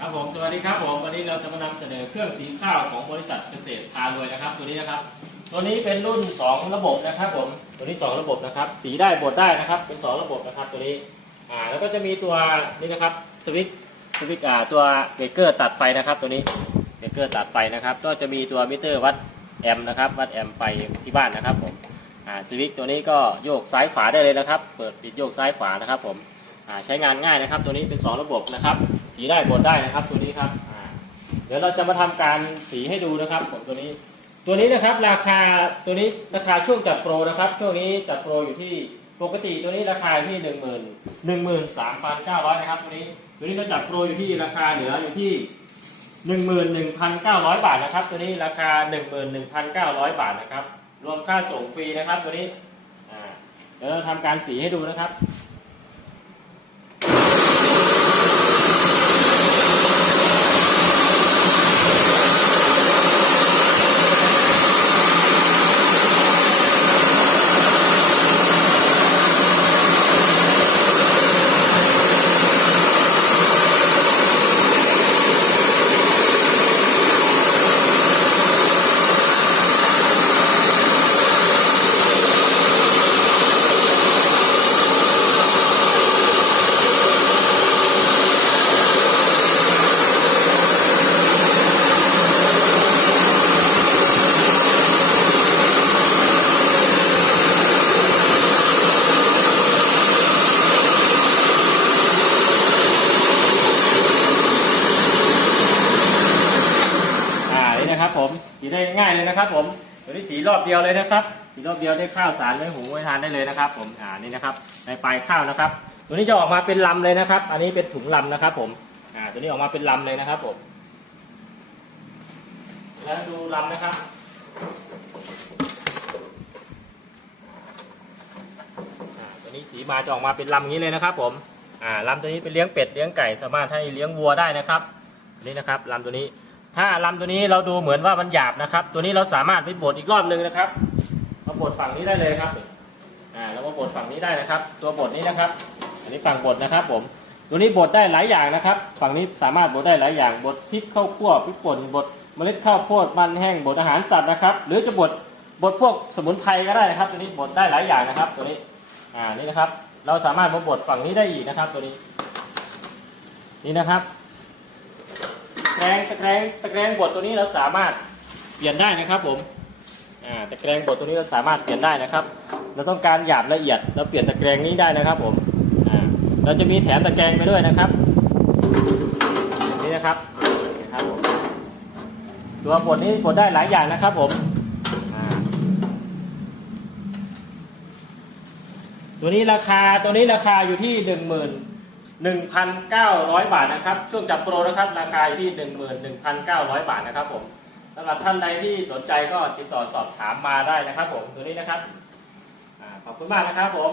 ครับผมสวัสดีครับผมวันนี้เราจะมานำเสนอเครื่องสีข้าวของบริษัทเกษตรพารวยนะครับ ตัวนี้นะครับ ตัวนี้เป็นรุ่น 2 ระบบนะครับผมตัวนี้ 2 ระบบนะครับ สีได้บดได้นะครับ เป็น 2 ระบบนะครับ ตัวนี้อ่าแล้วก็จะมีตัวนี่นะครับสวิตช์สวิตช์อ่าตัวเบรกเกอร์ตัดไฟนะครับ ตัวนี้เบรกเกอร์ตัดไฟนะครับ ก็จะมีตัวมิเตอร์วัดแอมนะครับวัดแอมไฟที่บ้านนะครับผมอ่าสวิตช์ตัวนี้ก็โยกซ้ายขวาได้เลยนะครับ เปิดปิดโยกซ้ายขวานะครับผมอ่าใช้งานง่ายนะครับ ตัวนี้เป็น 2 ระบบนะครับ สีได้บดได้นะครับตัวนี้ครับเดี๋ยวเราจะมาทำการสีให้ดูนะครับผมตัวนี้ ตัวนี้นะครับราคาตัวนี้ราคาช่วงจัดโปรนะครับ ช่วงนี้จัดโปรอยู่ที่ปกติตัวนี้ราคาที่หนึ่งหมื่นหนึ่งหมื่นสามพันเก้าร้อยนะครับตัวนี้ตัวนี้ก็จัดโปรอยู่ที่ราคาเหลืออยู่ที่หนึ่งหมื่นหนึ่งพันเก้าร้อยบาทนะครับ ตัวนี้ราคาหนึ่งหมื่นหนึ่งพันเก้าร้อยบาทนะครับ รวมค่าส่งฟรีนะครับตัวนี้เดี๋ยวเราทำการสีให้ดูนะครับ สีได้ง่ายเลยนะครับ ผมตัวนี้สีรอบเดียวเลยนะครับ สีรอบเดียวได้ข้าวสารได้หุงไว้ทานได้เลยนะครับ ผมอ่านี่นะครับในปลายข้าวนะครับ ตัวนี้จะออกมาเป็นลำเลยนะครับ อันนี้เป็นถุงลำนะครับ ผมอ่าตัวนี้ออกมาเป็นลำเลยนะครับ ผม แล้วดูลำนะครับอ่าตัวนี้สีมาจะออกมาเป็นลำอย่างนี้เลยนะครับ ผมอ่าลำตัวนี้เป็นเลี้ยงเป็ดเลี้ยงไก่สามารถให้เลี้ยงวัวได้นะครับนี่นะครับลำตัวนี้ ถ้าลำตัวนี้เราดูเหมือนว่ามันหยาบนะครับ ตัวนี้เราสามารถไปบดอีกรอบหนึ่งนะครับมาบดฝั่งนี้ได้เลยครับอ่าเรามาบดฝั่งนี้ได้นะครับ ตัวบดนี้นะครับ อันนี้ฝั่งบดนะครับ ผม ตัวนี้บดได้หลายอย่างนะครับ ฝั่งนี้สามารถบดได้หลายอย่างบดพริกข้าวคั่วพริกป่นบดเมล็ดข้าวโพดมันแห้งบดอาหารสัตว์นะครับ หรือจะบดบดพวกสมุนไพรก็ได้นะครับ ตัวนี้บดได้หลายอย่างนะครับ ตัวนี้อ่านี่นะครับ เราสามารถมาบดฝั่งนี้ได้อีกนะครับ ตัวนี้ นี่นะครับ แกรงตะแกรงตะแกรงบดตัวนี้เราสามารถเปลี่ยนได้นะครับผมอ่าตะแกรงบดตัวนี้เราสามารถเปลี่ยนได้นะครับ เราต้องการหยาบละเอียดเราเปลี่ยนตะแกรงนี้ได้นะครับผมอ่าเราจะมีแถมตะแกรงไปด้วยนะครับแบบนี้นะครับนะครับผมตัวบดนี้บดได้หลายอย่างนะครับผมตัวนี้ราคาตัวนี้ราคาอยู่ที่หนึ่งหมื่น หนึ่งพันเก้าร้อยบาทนะครับ ช่วงจับโปรนะครับ ราคาอยู่ที่หนึ่งหมื่นหนึ่งพันเก้าร้อยบาทนะครับผมสำหรับท่านใดที่สนใจก็ติดต่อสอบถามมาได้นะครับผมตัวนี้นะครับอขอบคุณมากนะครับผม